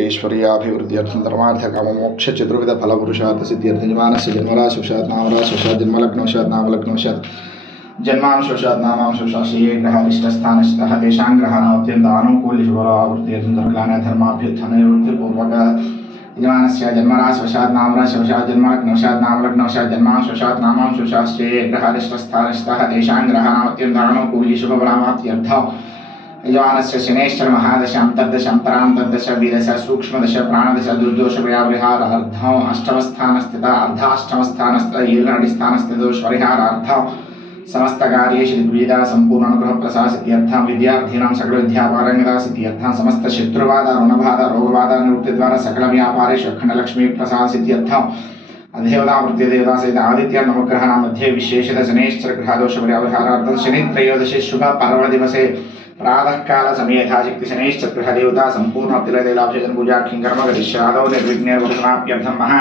लोकैश्वर्याभिवृद्ध्यर्थं धर्मार्थकाममोक्षचतुर्विधफलपुरुषार्थसिद्ध्यर्थं यजमानस्य जन्मराशिवशात् नामराशिवशात् जन्मलग्नवशात् नामलग्नवशात् जन्मांशवशात् नामांशवशात् श्रेयग्रहारिष्टस्थानस्थः तेषां ग्रहाणाम् अत्यन्तानुकूल्यशुभलावृत्त्यर्थं धर्मकल्याणधर्माभ्युत्थाननिवृत्तिपूर्वक यजमानस्य जन्मराशिवशात् नामराशिवशात् जन्मलग्नवशात् नामलग्नवशात् जन्मांशवशात् नामांशवशात् श्रेयग्रहारिष्टस्थानस्थः तेषां ग्रहाणाम् अत्यन्तानुकूल्यशुभफलावृत्त्यर्थं यजमानस्य शनैश्चर महादश अंतर्दश अंतरांतर्दश विदश सूक्ष्मदश प्राणदश दुर्दोषपरिहारार्थम् अष्टमस्थानस्थित अर्धाष्टमस्थानस्थ येलनडिस्थानस्थितोषपरिहारार्थम् समस्तकार्येषु द्विविधा संपूर्ण अनुग्रहप्रसादसिद्ध्यर्थं विद्यार्थीनां सकलविद्यापारंगतसिद्ध्यर्थं समस्त शत्रुबाध ऋणबाध रोगबाध निवृत्तिद्वारा सकलव्यापारेषु अखण्डलक्ष्मीप्रसादसिद्ध्यर्थं देवता सहित आदित्य नवग्रहाणां मध्ये विशेषतः शनैश्चर ग्रहदोषपरिहारार्थं शनित्रयोदशे शुभ पर्वदिवसे प्रातःकाल समय यथाशक्ति शनैश्चर ग्रहदेवता संपूर्ण तिलतैलाभिषेकं पूजा किंकर्म करिष्यामि निर्विघ्नैर्वसमाप्त्यर्थं महा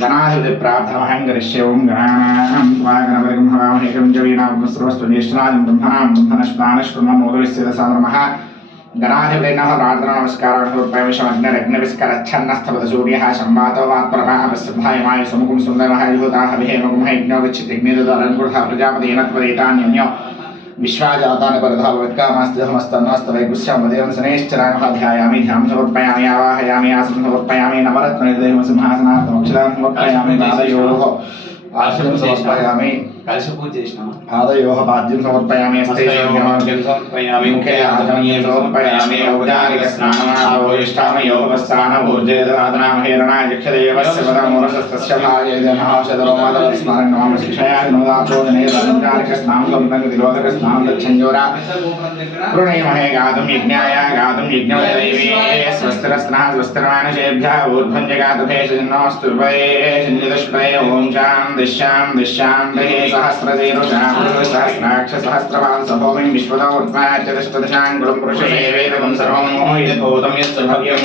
गणाधिपति प्रार्थनामहं करिष्ये। ओं गणानां त्वा गणपतिं हवामहे कविं च वीणावस्तु ज्येष्ठराजं ब्रह्मणां ब्रह्मणस्पदानश्रुतमोदविश्यदसामः गणाधिपति नमः प्रार्थना नमस्कारान् समर्पयामि। शमग्नरग्नविस्करच्छन्नः तपदसूर्यः संवातो वात्प्रभावस्सुभायमाय समुखं सुन्दरः युहोताः विहेमगुं यज्ञो गच्छत्यग्निदुदारङ्कुरः प्रजापतेन त्वरेतान्यन्यो विश्वाजातानि परतः भवत्कामास्तिहमस्तन्नस्तवैगुस्यामदेवं शनैश्चरामः ध्यायामि ध्यानं समर्पयामि आवाहयामि आसनं समर्पयामि नवरत्ननिर्देहं सिंहासनार्थमक्षरान् समर्पयामि पादयोः आसनं समर्पयामि पादयोः पाद्यं समर्पयामि हस्तयोः समर्पयामि मुखे आचमनीयं समर्पयामि औपचारिकस्नानमावोष्ठामयोः वस्त्राणभोज्येतराधनामहेरणाय यक्षदेवस्य पदमूरशस्तस्य भागेदनः शतरोमादस्मारं नमामि शिक्षया नोदापोदनेदानुचारिकस्नानं संतङ्गतिरोधकस्नानं दच्छञ्जोरा प्रणयमहे गातुं यज्ञाय गातुं यज्ञवैदेवी स्वस्तिरस्नः स्वस्तिर्मानुषेभ्यः ऊर्ध्वं जगातुभेषजन्नोऽस्तुर्वये शञ्जदश्वये ॐ शान्तिः सहस्रशीरुषाक्षसहस्राक्ष सहस्रपाल सभौमिं विश्वतो उत्पाच्यदष्टदशाङ्गुलं पुरुषेवेदकं सर्वं मोहितभूतं यस्य भव्यं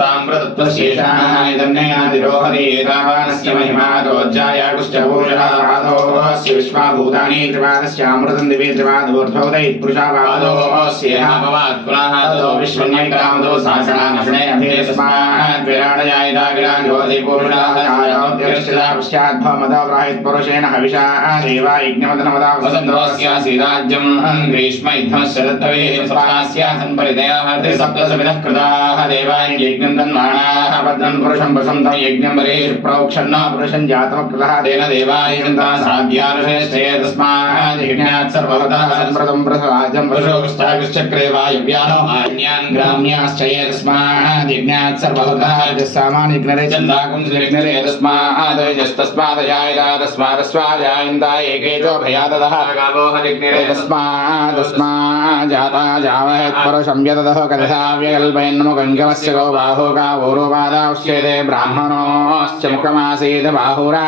ताम्रतत्त्वशेषायदन्ययादिरोहरीतावानस्य महिमादोज्जायाकुश्चभूषादोऽस्य विश्वाभूतानि त्रिपादस्यामृतं दिवे त्रिपादोर्ध्वोदयित्पुरुषापादोऽस्येहाभवात् पुनः विश्वन्यकामदो सासनामशने अभिस्मात् विराडयायितागिराज्योतिपूर्णायाद्भवमदाव्राहितपुरुषेण हविषा देवा यज्ञमदनमदा वसन्तोऽस्यासीराज्यं ग्रीष्म युद्धमश्चरत्तवेस्यासन् परिदयाः त्रिसप्तसविधः कृताः देवाय यज्ञं तन्माणाः भद्रं पुरुषं वसन्तं यज्ञं वरेषु प्रोक्षन्न पुरुषं जातमकृतः तेन देवाय साध्यानुषेष्ठे तस्मात् यज्ञात् सर्वभूतः सम्प्रतं प्रसाद्यं पुरुषोष्टागश्चक्रे वायव्यानो अन्यान् ग्राम्याश्च ये तस्मात् यज्ञात् सर्वभूतः सामान्य यज्ञरे चन्दाकुं यज्ञरे तस्मात् यस्तस्मादयायदा तस्मादस्वाजायन्ता एकेजो भयाददः गावोह यज्ञरे तस्मात् जाता जावहेत् पुरुषं यददः कथाव्यकल्पयन्मुखङ्कमस्य गो बाहो गावोरो बाधाउच्यते ब्राह्मणोश्च मुखमासीत् बाहुरा